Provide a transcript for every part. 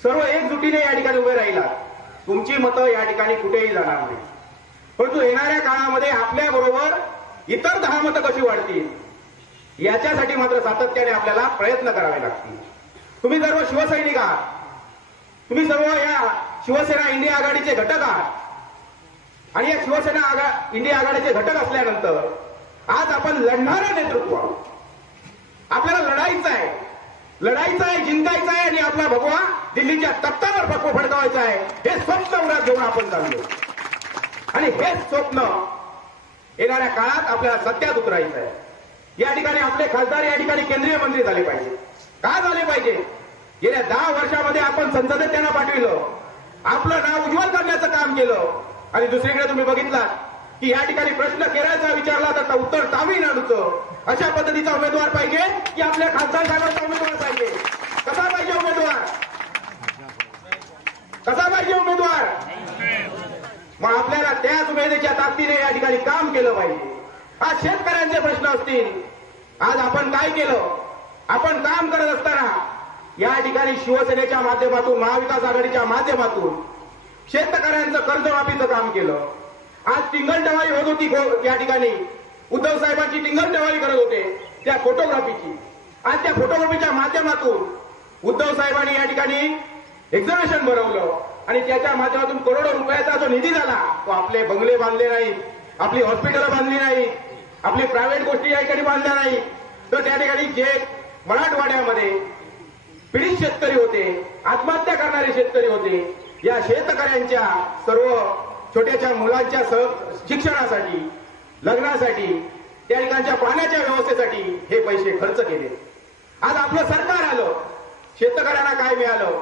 सर्व एकजुटीने या ठिकाणी उभे राहिला, तुमची मतं या ठिकाणी कुठेही जाणार नाही. परंतु येणाऱ्या काळामध्ये आपल्या बरोबर इतर 10 मतं कशी वाढतील याच्यासाठी मात्र सातत्याने आपल्याला प्रयत्न करावे लागतील. तुम्ही सर्व शिवसैनिक आहात, तुम्ही सर्व या शिवसेना इंडिया आघाडीचे घटक आहात आणि या शिवसेना इंडिया आघाडीचे घटक असल्यानंतर आज आपण लढणारं नेतृत्व, आपल्याला लढायचं आहे, जिंकायचं आहे आणि आपला भगवा दिल्लीच्या तख्तावर फडकवायचा आहे. हे स्वप्न उरात घेऊन आपण चाललो आणि हे स्वप्न येणाऱ्या काळात आपल्याला सत्यात उतरायचं आहे. या ठिकाणी आपले खासदार या ठिकाणी केंद्रीय मंत्री झाले पाहिजे. का झाले पाहिजे? गेल्या 10 वर्षामध्ये आपण संसदेत त्यांना पाठविलं, आपलं नाव उज्ज्वल करण्याचं काम केलं. आणि दुसरीकडे तुम्ही बघितलात की या ठिकाणी प्रश्न केरळचा विचारला तर उत्तर तामिळनाडूचं. अशा पद्धतीचा उमेदवार पाहिजे की आपल्या खासदार साहेबांचा उमेदवार पाहिजे? कसा पाहिजे उमेदवार? कसा पाहिजे उमेदवार? मग आपल्याला त्याच उमेदीच्या ताकदीने या ठिकाणी काम केलं पाहिजे. आज शेतकऱ्यांचे प्रश्न असतील, आज आपण काय केलं? आपण काम करत असताना या ठिकाणी शिवसेनेच्या माध्यमातून, महाविकास आघाडीच्या माध्यमातून शेतकऱ्यांचं कर्जमाफीचं काम केलं. आज टिंगलटवाळी होत होती या ठिकाणी, उद्धव साहेबांची टिंगलटवाळी करत होते त्या फोटोग्राफीची. आज त्या फोटोग्राफीच्या माध्यमातून उद्धव साहेबांनी या ठिकाणी एक्झिबिशन भरवलं आणि त्याच्या माध्यमातून करोडो रुपयाचा जो निधी झाला तो आपले बंगले बांधले नाहीत, आपली हॉस्पिटल बांधली नाहीत, आपली प्रायव्हेट गोष्टी या ठिकाणी बांधल्या नाहीत. तर त्या ठिकाणी जे मराठवाड्यामध्ये पीडित शेतकरी होते, आत्महत्या करणारे शेतकरी होते, या शेतकऱ्यांच्या सर्व छोट्याच्या मुलांच्या शिक्षणासाठी, लग्नासाठी, त्या ठिकाणच्या पाण्याच्या व्यवस्थेसाठी हे पैसे खर्च केले. आज आपलं सरकार आलं, शेतकऱ्यांना काय मिळालं?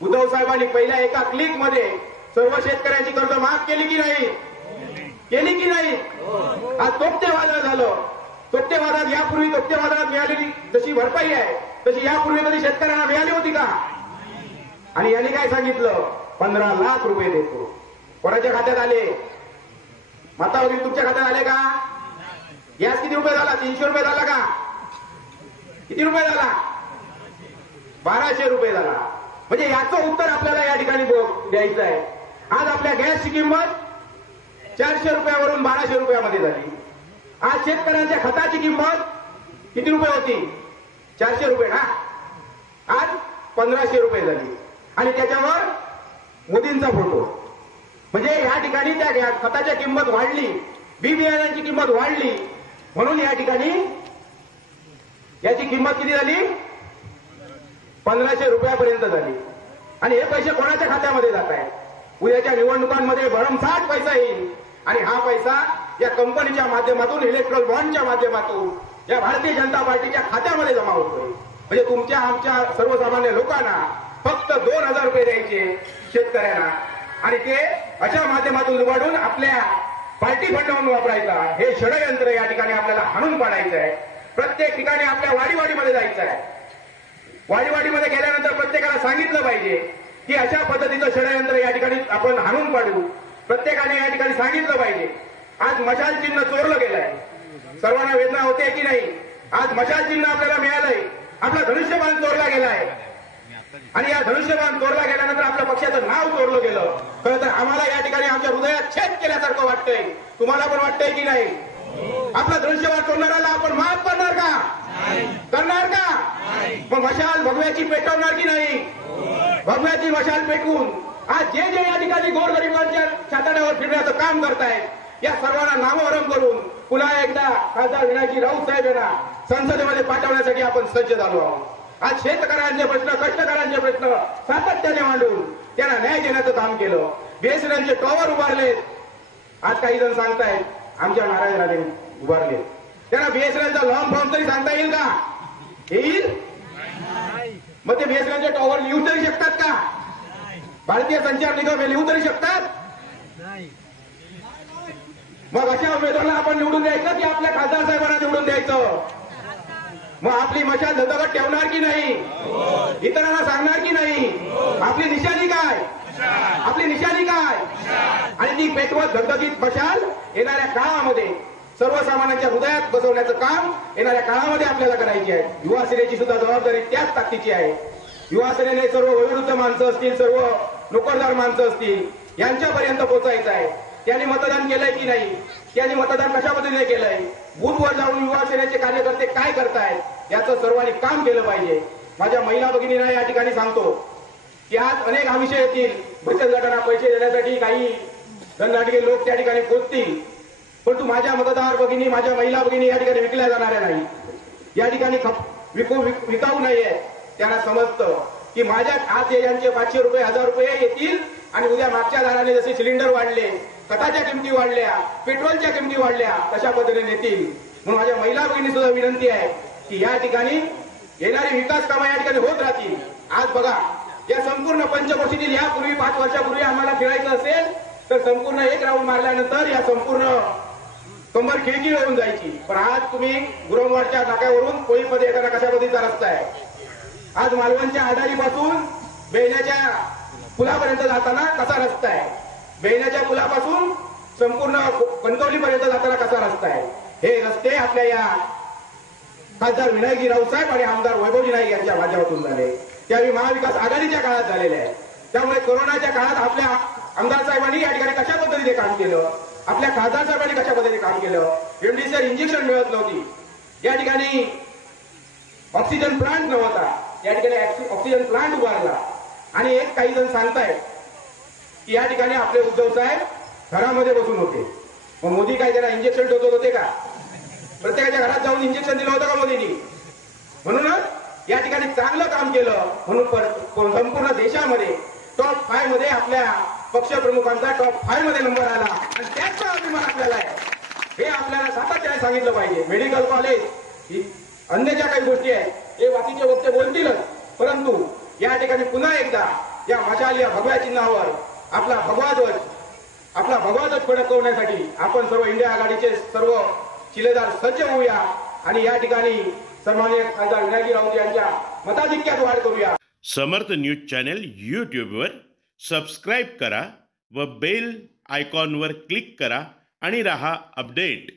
उद्धव साहेबांनी पहिल्या एका क्लिक मध्ये सर्व शेतकऱ्यांची कर्ज माफ केली की नाही? केली की नाही? आज तोक्ते वादळ झालं. तोक्ते वादात यापूर्वी तोक्ते वादळात मिळालेली जशी भरपाई आहे तशी यापूर्वी कधी शेतकऱ्यांना मिळाली होती का? आणि यांनी काय सांगितलं? 15 लाख रुपये देतो. कोणाच्या खात्यात आले? माता वगैरे तुमच्या खात्यात आले का? गॅस किती रुपये झाला? 300 रुपये झाला का? किती रुपये झाला? 1200 रुपये झाला. म्हणजे याचं उत्तर आपल्याला या ठिकाणी द्यायचं आहे. आज आपल्या गॅसची किंमत 400 रुपयावरून 1200 रुपयामध्ये झाली. आज शेतकऱ्यांच्या खताची किंमत किती रुपये होती? 400 रुपये ना, आज 1500 रुपये झाली. आणि त्याच्यावर मोदींचा फोटो. म्हणजे या ठिकाणी त्या खताच्या किंमत वाढली, बी बियाण्यांची किंमत वाढली, म्हणून या ठिकाणी याची किंमत किती झाली? 1500 रुपयापर्यंत झाली. आणि हे पैसे कोणाच्या खात्यामध्ये जात आहेत? उद्याच्या निवडणुकांमध्ये भरमसाठ पैसा येईल आणि हा पैसा या कंपनीच्या माध्यमातून, इलेक्ट्रॉल बॉन्डच्या माध्यमातून या भारतीय जनता पार्टीच्या खात्यामध्ये जमा होतोय. म्हणजे तुमच्या आमच्या सर्वसामान्य लोकांना फक्त 2000 रुपये द्यायचे शेतकऱ्यांना आणि ते अशा माध्यमातून लुबाडून आपल्या पार्टी फंड म्हणून वापरायचा. हे षडयंत्र या ठिकाणी आपल्याला हाणून पाडायचं आहे. प्रत्येक ठिकाणी आपल्या वाडीवाडीमध्ये जायचं आहे. वाडीवाडीमध्ये गेल्यानंतर प्रत्येकाला सांगितलं पाहिजे की अशा पद्धतीचं षडयंत्र या ठिकाणी आपण हाणून पाडू. प्रत्येकाने या ठिकाणी सांगितलं पाहिजे. आज मशाल चिन्ह चोरलं गेलंय, सर्वांना वेदना होते की नाही? आज मशाल चिन्ह आपल्याला मिळालंय, आपला धनुष्यबाण चोरला गेलाय आणि या धनुष्यबाण चोरला गेल्यानंतर आपल्या पक्षाचं नाव चोरलं गेलं. खरं तर आम्हाला या ठिकाणी आमच्या हृदयात छेद केल्यासारखं वाटतंय. तुम्हाला पण वाटतंय की नाही? आपला धनुष्यबाण चोरणाऱ्याला आपण माफ करणार का? करणार का? मग मशाल भगव्याची पेटवणार की नाही? भगव्याची मशाल पेटवून आज जे जे या ठिकाणी गोरगरिबांच्या छाताड्यावर फिरण्याचं काम करतायत, या सर्वांना नामोहरम करून पुन्हा एकदा खासदार विनायकजी राऊत साहेब यांना संसदेमध्ये पाठवण्यासाठी आपण सज्ज झालो आहोत. आज शेतकऱ्यांचे प्रश्न, कष्टकऱ्यांचे प्रश्न सातत्याने मांडून त्यांना न्याय देण्याचं काम केलं. बीएसएनएलचे टॉवर उभारलेत. आज काही जण सांगतायत आमच्या नारायण राणे उभारले. त्यांना बीएसएनएलचा लॉंग फॉर्म तरी सांगता येईल का? येईल? मग ते बीएसएनएलचे टॉवर लिहू तरी शकतात का? भारतीय संचार निगम हे लिहू तरी शकतात? मग अशा उमेदवाराला आपण निवडून द्यायचं की आपल्या खासदार साहेबांना निवडून द्यायचं? मग आपली मशाल धगधगत ठेवणार की नाही? इतरांना सांगणार की नाही? आपली निशाणी काय? आपली निशाणी काय? आणि ती पेटवत धगधगीत मशाल येणाऱ्या काळामध्ये सर्वसामान्यांच्या हृदयात बसवण्याचं काम येणाऱ्या काळामध्ये आपल्याला करायचे आहे. युवा सेनेची सुद्धा जबाबदारी त्याच ताकदीची आहे. युवा सेनेने सर्व वयोवृद्ध माणसं असतील, सर्व नोकरदार माणसं असतील, यांच्यापर्यंत पोहोचायचं आहे. त्यांनी मतदान केलंय की नाही, त्यांनी मतदान कशा पद्धतीने केलंय, बूथवर जाऊन युवा सेनेचे कार्यकर्ते काय करतायत याचं सर्वांनी काम केलं पाहिजे. माझ्या महिला भगिनींना या ठिकाणी सांगतो की आज अनेक हा विषय येतील. बचत गटांना पैसे देण्यासाठी काही धनदाटके लोक त्या ठिकाणी पोचतील, परंतु माझ्या मतदार भगिनी, माझ्या महिला भगिनी या ठिकाणी विकल्या जाणाऱ्या नाही. या ठिकाणी विकाऊ नाहीये. त्यांना समजतं की माझ्या आज यांचे 500 रुपये 1000 रुपये येतील आणि उद्या मागच्या दाराने जसे सिलेंडर वाढले, खताच्या किमती वाढल्या, पेट्रोलच्या किमती वाढल्या, तशा पद्धतीने येतील. म्हणून माझ्या महिला भगिनी सुद्धा विनंती आहे की या ठिकाणी येणारी विकास कामं या ठिकाणी होत राहतील. आज बघा, या संपूर्ण पंचवर्षीतील यापूर्वी 5 वर्षापूर्वी आम्हाला फिरायचं असेल तर संपूर्ण एक राऊंड मारल्यानंतर या संपूर्ण कंबर खिळकी होऊन जायची. पण आज तुम्ही गुरमवाडच्या नाक्यावरून कोळीमध्ये येताना कशा पद्धतीचा रस्ता आहे, आज मालवणच्या आडारीपासून बेहण्याच्या पुलापर्यंत जाताना कसा रस्ता आहे, बेहण्याच्या पुलापासून संपूर्ण कणकवलीपर्यंत जाताना कसा रस्ता आहे. हे रस्ते आपल्या या खासदार विनायकजी राऊसाहेब आणि आमदार वैभवजी नाईक यांच्या माध्यमातून झाले. त्यावेळी महाविकास आघाडीच्या काळात झालेले आहे. त्यामुळे कोरोनाच्या काळात आपल्या आमदार साहेबांनी या ठिकाणी कशा पद्धतीने काम केलं, आपल्या खासदार साहेबांनी कशा पद्धतीने काम केलं. रेमडेसिवीर इंजेक्शन मिळत नव्हती, या ठिकाणी ऑक्सिजन प्लांट नव्हता, या ठिकाणी ऑक्सिजन प्लांट उभारला. आणि एक काही जण सांगतायत की या ठिकाणी आपले उद्धव साहेब घरामध्ये बसून होते. मग मोदी काय त्याला इंजेक्शन टोचत होते का? प्रत्येकाच्या घरात जाऊन इंजेक्शन दिलं होतं का मोदींनी? म्हणूनच या ठिकाणी चांगलं काम केलं म्हणून संपूर्ण देशामध्ये टॉप 5 मध्ये आपल्या पक्षप्रमुखांचा टॉप 5 मध्ये नंबर आला आणि त्याचा अभिमान आपल्याला आहे. हे आपल्याला सातत्याने सांगितलं पाहिजे. मेडिकल कॉलेज, अन्य ज्या काही गोष्टी आहेत हे बाकीचे वक्ते बोलतीलच, परंतु या ठिकाणी पुन्हा एकदा या मशाल या भगव्या चिन्हावर आपला भगवा ध्वज फडकवण्यासाठी आपण सर्व इंडिया आघाडीचे सर्व शिलेदार सज्ज होऊया आणि या ठिकाणी सन्माननीय खासदार विनायकजी राऊत यांच्या मताधिक्यात वाढ करूया. समर्थ न्यूज चॅनल यूट्यूबवर सबस्क्राईब करा व बेल आयकॉनवर क्लिक करा आणि रहा अपडेट.